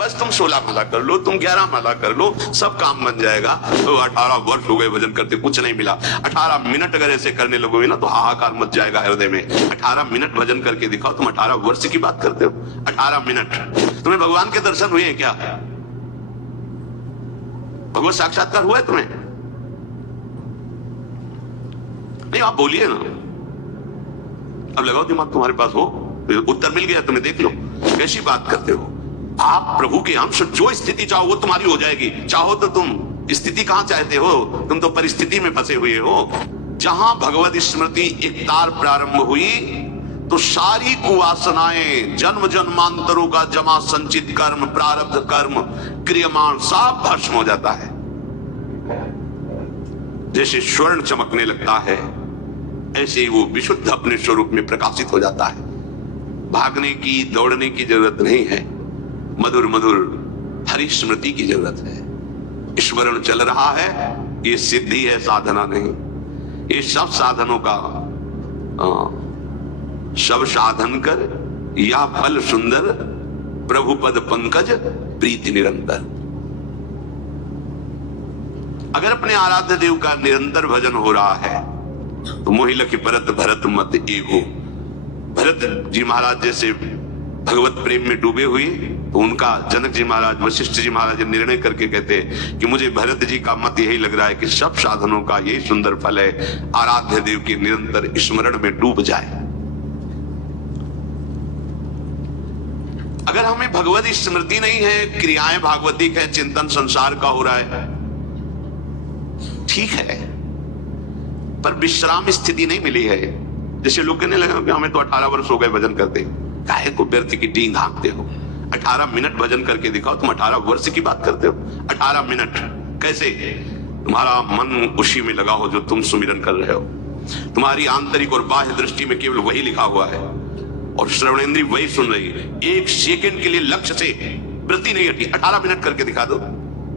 बस तुम 16 माला कर लो, तुम 11 माला कर लो, सब काम बन जाएगा। तो 18 वर्ष हो गए भजन करते, कुछ नहीं मिला। 18 मिनट अगर ऐसे करने लगोगे ना तो हाहाकार मच जाएगा हृदय में। 18 मिनट भजन करके दिखाओ। तुम 18 वर्ष की बात करते हो? 18 मिनट तुम्हें भगवान के दर्शन हुए हैं क्या? भगवत साक्षात्कार हुआ है तुम्हें? नहीं, आप बोलिए ना। अब लगाओ दिमाग, तुम्हारे पास हो, उत्तर मिल गया तुम्हें, देख लो। कैसी बात करते हो आप? प्रभु के अंश, जो स्थिति चाहो वो तुम्हारी हो जाएगी। चाहो तो तुम स्थिति कहां चाहते हो? तुम तो परिस्थिति में फंसे हुए हो। जहां भगवत स्मृति एक तार प्रारंभ हुई तो सारी कुवासनाएं, जन्म जन्मांतरों का जमा संचित कर्म, प्रारब्ध कर्म, क्रियमाण सब भस्म हो जाता है। जैसे स्वर्ण चमकने लगता है ऐसे ही वो विशुद्ध अपने स्वरूप में प्रकाशित हो जाता है। भागने की, दौड़ने की जरूरत नहीं है। मधुर मधुर हरि स्मृति की जरूरत है। स्मरण चल रहा है, ये सिद्धि है, साधना नहीं। ये सब साधनों का सब साधन कर या फल सुंदर, प्रभु पद पंकज प्रीति निरंतर। अगर अपने आराध्य देव का निरंतर भजन हो रहा है तो मोहि लखि परत भरत मत एगो। भरत जी महाराज जैसे भगवत प्रेम में डूबे हुए तो उनका जनक जी महाराज, वशिष्ठ जी महाराज निर्णय करके कहते कि मुझे भरत जी का मत यही लग रहा है कि सब साधनों का यही सुंदर फल है, आराध्य देव के निरंतर स्मरण में डूब जाए। अगर हमें भगवत स्मृति नहीं है, क्रियाएं भागवतिक है, चिंतन संसार का हो रहा है, ठीक है, पर विश्राम स्थिति नहीं मिली है। जैसे लोग कहने लगे कि हमें तो 18 वर्ष हो गए भजन करते, काहे को व्यर्थ की डींग हाँकते हो? 18 मिनट भजन करके दिखाओ। तुम 18 वर्ष की बात करते हो? 18 मिनट कैसे? तुम्हारा मन उसी में लगा हो जो तुम सुमिरन कर रहे हो। तुम्हारी आंतरिक और बाह्य दृष्टि में केवल वही लिखा हुआ है और श्रवणेंद्री वही सुन रही है। एक सेकंड के लिए लक्ष्य से वृत्ति नहीं हटी। 18 मिनट करके दिखा दो।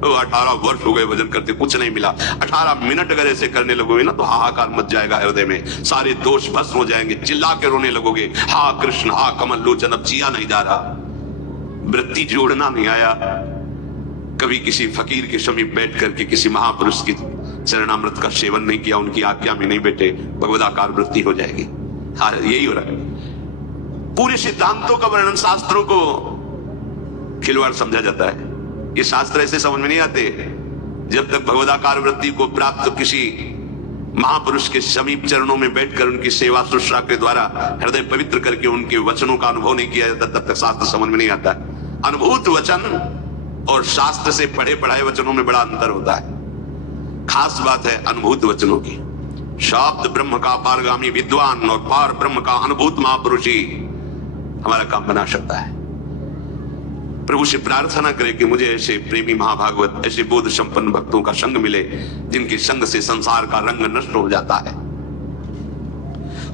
18 वर्ष हो गए भजन करते, कुछ नहीं मिला। 18 मिनट अगर ऐसे करने लगोगे ना तो हाहाकार मच जाएगा हृदय में, सारे दोष भस्म हो जाएंगे, चिल्ला के रोने लगोगे, हा कृष्ण, हा कमल लोचन, अब जिया नहीं जा रहा, वृत्ति जोड़ना नहीं आया। कभी किसी फकीर के समीप बैठ करके किसी महापुरुष की चरणामृत का सेवन नहीं किया, उनकी आज्ञा में नहीं बैठे, भगवदाकार वृत्ति हो जाएगी। हाँ, यही हो रहा है। पूरे सिद्धांतों का वर्णन, शास्त्रों को खिलवाड़ समझा जाता है। ये शास्त्र ऐसे समझ में नहीं आते जब तक भगवदाकार वृत्ति को प्राप्त किसी महापुरुष के समीप चरणों में बैठकर उनकी सेवा शुश्रूषा के द्वारा हृदय पवित्र करके उनके वचनों का अनुभव नहीं किया जाता, तब तक शास्त्र समझ में नहीं आता। अनुभूत वचन और शास्त्र से पढ़े पढ़ाए वचनों में बड़ा अंतर होता है। खास बात है अनुभूत वचनों की। शब्द ब्रह्म का पारगामी विद्वान और पार ब्रह्म का अनुभूत महापुरुष ही हमारा काम बना सकता है। प्रभु से प्रार्थना करें कि मुझे ऐसे प्रेमी महाभागवत, ऐसे बोध संपन्न भक्तों का संग मिले जिनके संग से संसार का रंग नष्ट हो जाता है।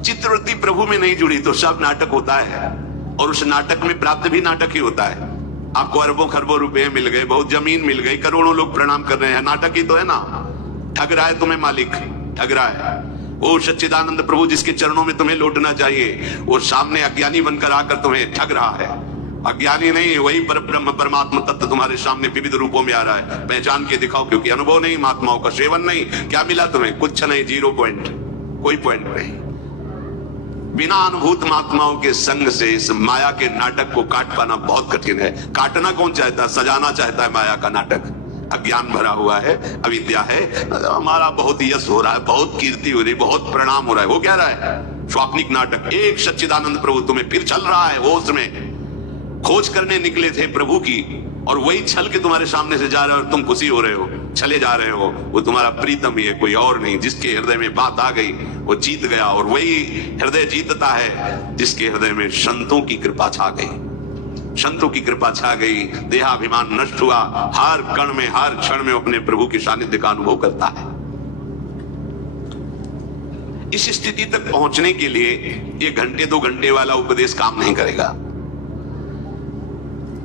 चित्तवृत्ति प्रभु में नहीं जुड़ी तो सब नाटक होता है, और उस नाटक में प्राप्त भी नाटक ही होता है। आपको अरबों खरबों रुपए मिल गए, बहुत जमीन मिल गई, करोड़ों लोग प्रणाम कर रहे हैं, नाटक ही तो है ना। ठग रहा है तुम्हें मालिक, ठग रहा है। वो सच्चिदानंद प्रभु जिसके चरणों में तुम्हें लौटना चाहिए, वो सामने अज्ञानी बनकर आकर तुम्हें ठग रहा है। अज्ञानी नहीं, वही पर ब्रह्म परमात्मा तत्व तुम्हारे सामने विविध रूपों में आ रहा है। पहचान के दिखाओ, क्योंकि अनुभव नहीं, महात्माओं का सेवन नहीं। क्या मिला तुम्हें? कुछ नहीं, 0 पॉइंट, कोई पॉइंट नहीं। बिना अनुभूत महात्माओं के संग से इस माया के नाटक को काट पाना बहुत कठिन है। काटना कौन चाहता है? सजाना चाहता है माया का नाटक। अज्ञान भरा हुआ है, अविद्या है, हमारा बहुत यश हो रहा है, बहुत कीर्ति हो रही है, बहुत प्रणाम हो रहा है। हो क्या रहा है? स्वाप्निक नाटक। एक सच्चिदानंद प्रभु तुम्हें फिर चल रहा है होश में। खोज करने निकले थे प्रभु की और वही छल के तुम्हारे सामने से जा रहे हो और तुम खुशी हो रहे हो, चले जा रहे हो। वो तुम्हारा प्रीतम ही है, कोई और नहीं। जिसके हृदय में बात आ गई वो जीत गया, और वही हृदय जीतता है जिसके हृदय में संतों की कृपा छा गई। संतों की कृपा छा गई, देहाभिमान नष्ट हुआ, हर कण में, हर क्षण में अपने प्रभु के सानिध्य का अनुभव करता है। इस स्थिति तक पहुंचने के लिए ये घंटे 2 घंटे वाला उपदेश काम नहीं करेगा।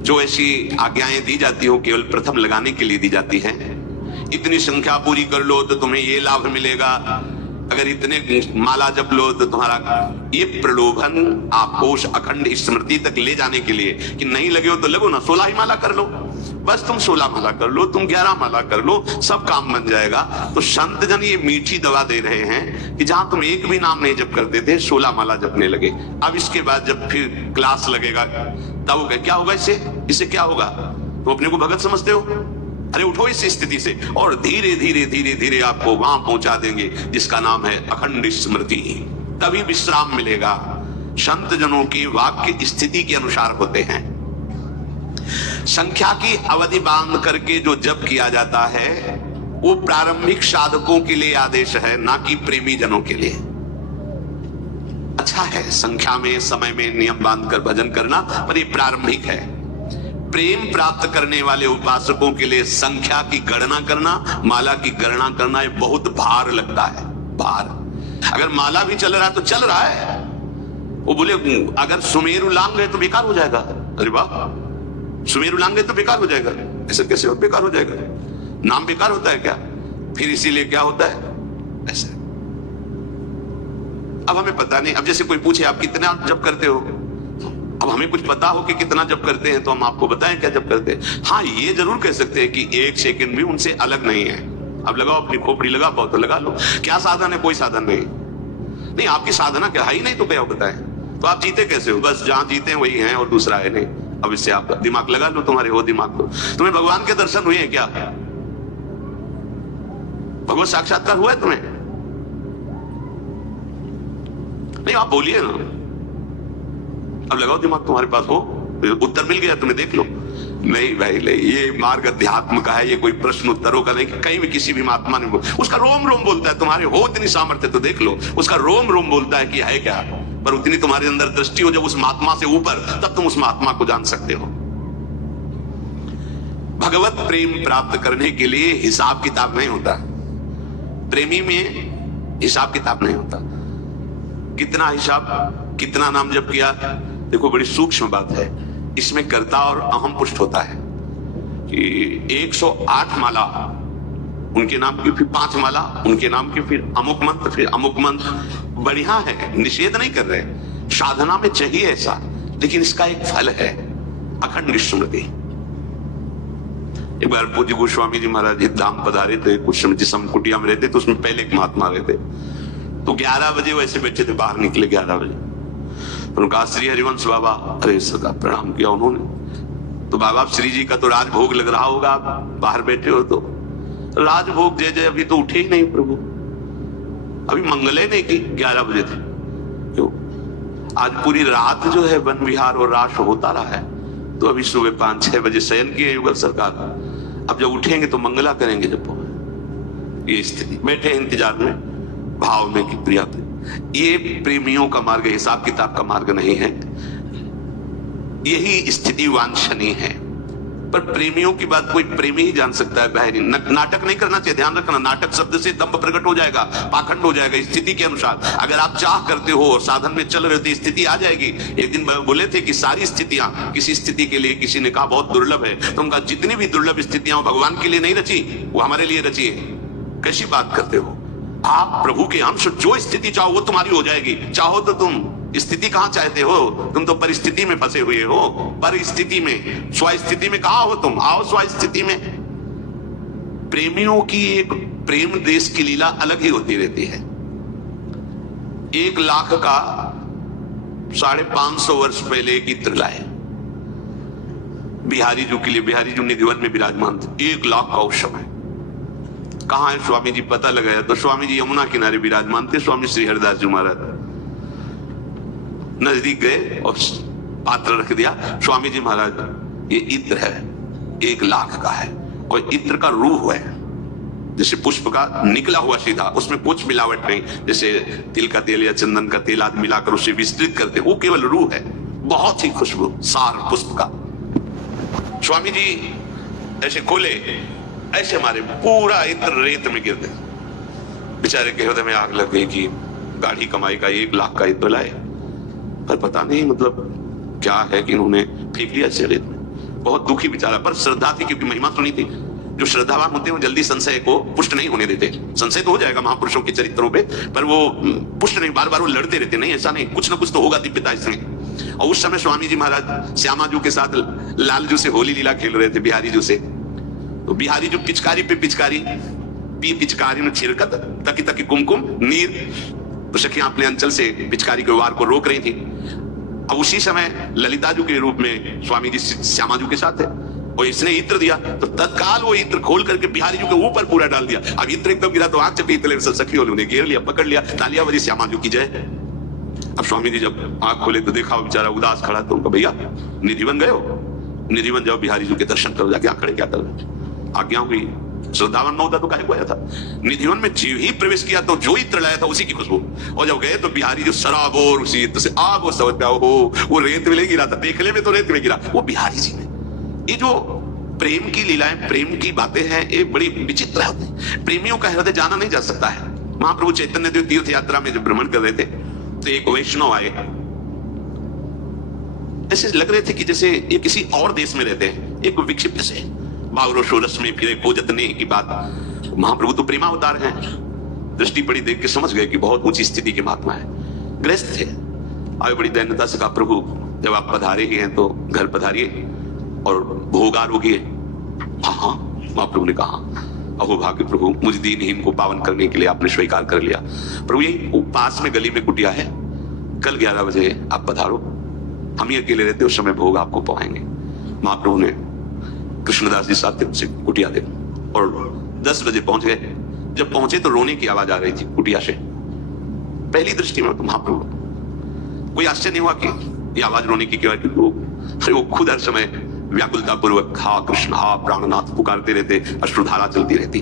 जो ऐसी आज्ञाएं दी जाती हो केवल प्रथम लगाने के लिए दी जाती हैं। इतनी संख्या पूरी कर लो तो तुम्हें ये लाभ मिलेगा, अगर इतने माला जप लो तो तुम्हारा ये प्रलोभन आपको उस अखंड स्मृति तक ले जाने के लिए कि नहीं लगे हो तो लगो ना, 16 ही माला कर लो, बस तुम 16 माला कर लो, तुम 11 माला कर लो, सब काम बन जाएगा। तो संत जन ये मीठी दवा दे रहे हैं कि जहां तुम एक भी नाम नहीं जप करते थे 16 माला जपने लगे। अब इसके बाद जब फिर क्लास लगेगा तब क्या होगा, इससे क्या होगा? तुम अपने को भगत समझते हो? अरे उठो इस स्थिति से और धीरे धीरे धीरे धीरे आपको वहां पहुंचा देंगे जिसका नाम है अखंड स्मृति। तभी विश्राम मिलेगा। संत जनों की वाक्य स्थिति के अनुसार होते हैं। संख्या की अवधि बांध करके जो जप किया जाता है वो प्रारंभिक साधकों के लिए आदेश है, ना कि प्रेमी जनों के लिए। अच्छा है संख्या में समय में नियम बांधकर भजन करना, पर ये प्रारंभिक है। प्रेम प्राप्त करने वाले उपासकों के लिए संख्या की गणना करना, माला की गणना करना, ये बहुत भार लगता है। भार। अगर माला भी चल रहा है तो चल रहा है, वो बोले अगर सुमेरु लांग गए तो बेकार हो जाएगा। अरे वाह, सुमेरु लांग गए तो बेकार हो जाएगा? ऐसा कैसे हो बेकार हो जाएगा? नाम बेकार होता है क्या? फिर इसीलिए क्या होता है ऐसे। अब हमें पता नहीं, अब जैसे कोई पूछे आप कितना जप करते हो, अब हमें कुछ पता हो कि कितना जप करते हैं तो हम आपको बताएं क्या जप करते हैं। हाँ ये जरूर कह सकते हैं कि एक सेकंड भी उनसे अलग नहीं है। अब लगाओ अपनी खोपड़ी, लगा पाओ तो लगा लो। क्या साधन है? कोई साधन नहीं। आपकी साधना क्या है ही नहीं तो क्या बताएं? तो आप जीते कैसे हो? बस जहां जीते हैं वही हैं और दूसरा है नहीं। अब इससे आप दिमाग लगा लो, तुम्हारे हो दिमाग को। तुम्हें भगवान के दर्शन हुए हैं क्या? भगवत साक्षात्कार हुआ है तुम्हें? नहीं, आप बोलिए ना। अब लगाओ दिमाग, तुम्हारे पास हो, उत्तर मिल गया तुम्हें, देख लो। नहीं भाई नहीं, ये मार्ग अध्यात्म का है, ये कोई प्रश्न उत्तरों का नहीं। कहीं भी किसी भी महात्मा ने उसका रोम रोम बोलता है। तुम्हारे हो इतनी सामर्थ्य तो देख लो, उसका रोम रोम बोलता है कि है क्या। पर उतनी तुम्हारे अंदर दृष्टि हो जब उस महात्मा से ऊपर, तब तुम उस महात्मा को जान सकते हो। भगवत प्रेम प्राप्त करने के लिए हिसाब किताब नहीं होता। प्रेमी में हिसाब किताब नहीं होता। कितना हिसाब, कितना नाम जप किया, देखो बड़ी सूक्ष्म बात है। इसमें कर्ता और अहम पुष्ट होता है कि 108 माला उनके नाम की, फिर 5 माला उनके नाम की, फिर अमुक मंत्र, फिर अमुक मंत्र। बढ़िया है, निषेध नहीं कर रहे, साधना में चाहिए ऐसा, लेकिन इसका एक फल है अखंड स्मृति। एक बार पूज्य गोस्वामी जी महाराज धाम पधारे थे, कुछ समय जिस हम कुटिया में रहते तो उसमें पहले एक महात्मा रहते, तो 11 बजे वैसे बैठे थे, बाहर निकले 11 बजे। तो उनका श्री हरिवंश बाबा, अरे सदा प्रणाम किया उन्होंने। तो बाबा श्री जी का तो राजभोग लग रहा होगा, आप बाहर बैठे हो तो राजभोग जय जय, अभी तो उठे ही नहीं प्रभु, अभी मंगले नहीं की, 11 बजे थे। क्यों? आज पूरी रात जो है वन विहार और राश होता रहा है, तो अभी सुबह 5-6 बजे शयन किए युगल सरकार। अब जब उठेंगे तो मंगला करेंगे। जब ये स्थिति, बैठे इंतजार में, भाव में कि प्रिया। ये प्रेमियों का मार्ग, हिसाब किताब का मार्ग नहीं है। यही स्थिति वांछनीय है, पर प्रेमियों की बात कोई प्रेमी ही जान सकता है, बाहरी। नाटक नहीं करना चाहिए, ध्यान रखना। नाटक शब्द से दंभ प्रकट हो जाएगा, पाखंड हो जाएगा। स्थिति के अनुसार अगर आप चाह करते हो और साधन में चल रहे हो तो स्थिति आ जाएगी। एक दिन बोले थे कि सारी स्थितियां, किसी स्थिति के लिए किसी ने कहा बहुत दुर्लभ है, तो उनका जितनी भी दुर्लभ स्थितियां भगवान के लिए नहीं रची, वो हमारे लिए रची है। कैसी बात करते हो आप? प्रभु के अंश, जो स्थिति चाहो वो तुम्हारी हो जाएगी। चाहो तो तुम स्थिति कहां चाहते हो? तुम तो परिस्थिति में फंसे हुए हो। परिस्थिति में, स्वस्थिति में कहां हो तुम? आओ स्वस्थिति में। प्रेमियों की एक प्रेम देश की लीला अलग ही होती रहती है। 1 लाख का 550 वर्ष पहले एक इत्र लाए बिहारी जी के लिए। बिहारी जी निधिवन में विराजमान थे। 1 लाख का उस समय। कहां है स्वामी जी? पता लगाया तो स्वामी जी यमुना किनारे विराजमान थे। स्वामी श्री हरिदास जी महाराज नजदीक गए और पात्र रख दिया। स्वामी जी महाराज, ये इत्र है, 1 लाख का है, और इत्र का रूह है, जैसे पुष्प का निकला हुआ सीधा, उसमें कुछ मिलावट नहीं। जैसे तिल का तेल या चंदन का तेल आदि मिलाकर उसे विस्तृत करते, वो केवल रूह है। बहुत ही खुशबू, सार पुष्प का। स्वामी जी ऐसे खोले, ऐसे मारे, पूरा इत्र रेत में गिर गए। बेचारे के हृदय में आग लग गई कि गाढ़ी कमाई का 1 लाख का इत्र लाए, पर पता नहीं मतलब क्या है कि इन्होंने फेंक लिया रेत में। बहुत दुखी बेचारा, पर श्रद्धा थी क्योंकि महिमा सुनी थी। जो श्रद्धावान होते हैं वो जल्दी संशय को पुष्ट नहीं होने देते। संशय तो हो जाएगा महापुरुषों के चरित्रों पे, पर वो पुष्ट नहीं, बार बार वो लड़ते रहते, नहीं ऐसा नहीं, कुछ ना कुछ तो होगा दिव्यता इसमें। और उस समय स्वामी जी महाराज श्यामा जू के साथ लालजू से होली लीला खेल रहे थे, बिहारी जू से। तो बिहारी जू पिचकारी पे पिचकारी पिचकारी में छिड़कत तकी तकी कुमकुम नीर, तो सखियां अपने अंचल से पिचकारी के वार को रोक रही थी। अब उसी समय ललिता जू के रूप में स्वामी जी श्यामा जू के साथ है, और इसने इत्र दिया तो तत्काल वो इत्र खोल करके बिहारी जू के ऊपर पूरा डाल दिया। अब इत्र एकदम गिरा तो आंख चपीत ले, सखियों ने उन्हें घेर लिया, पकड़ लिया, तालियां बजी, श्यामा जू की जय। अब स्वामी जी जब आंख खोले तो देखा वो बेचारा उदास खड़ा, तो उनको भैया निधिवन गए हो, निधिवन जाओ बिहारी जू के दर्शन करो, जाके आंख खड़े क्या कर रहे, आज्ञा हुई। श्रद्धावन न होता तो काहे को आया था। निधिवन में जीव ही प्रवेश किया तो जो इत्र लाया था उसी की खुशबू, और जब गए तो बिहारी जो सराबोर उसी इत्र से आग वो समझ पाया, वो रेत में गिरा था, देखने में तो रेत में गिरा, वो बिहारी जी ने। ये जो प्रेम की लीलाएं, प्रेम की बातें हैं, ये बड़ी विचित्र होती है। प्रेमियों का हृदय जाना नहीं जा सकता है। महाप्रभु चैतन्य देव तीर्थ यात्रा में जब भ्रमण कर रहे थे तो एक वैष्णव आए, ऐसे लग रहे थे कि जैसे ये किसी और देश में रहते हैं, एक विक्षिप्त से भावरो शोरस में फिरे खोजतने की बात। महाप्रभु तो प्रेमावतार हैं, दृष्टि बड़ी देख के समझ गए कि बहुत ऊंची स्थिति के महात्मा है। गृहस्थ थे, आए बड़ी दैन्यता से कहा, प्रभु जब आप पधारे ही हैं तो घर पधारिए और भोग आरोग्य। हाँ, महाप्रभु ने कहा, अहो भाग्य प्रभु, मुझ दीनहीन को पावन करने के लिए आपने स्वीकार कर लिया। प्रभु यही पास में गली में कुटिया है, कल 11 बजे आप पधारो, हम ही अकेले रहते, उस समय भोग आपको पाएंगे। महाप्रभु ने कृष्णदास जी साथ थे, उनसे कुटिया दे, और 10 बजे पहुंच गए। जब पहुंचे तो रोने की आवाज आ रही थी कुटिया से। पहली दृष्टि में तो महाप्रभु कोई आश्चर्य नहीं हुआ कि ये आवाज रोने की क्यों है, क्योंकि वो खुद हर समय व्याकुलता पूर्वक हा कृष्ण हा प्राणनाथ पुकारते रहते, अश्रुधारा चलती रहती।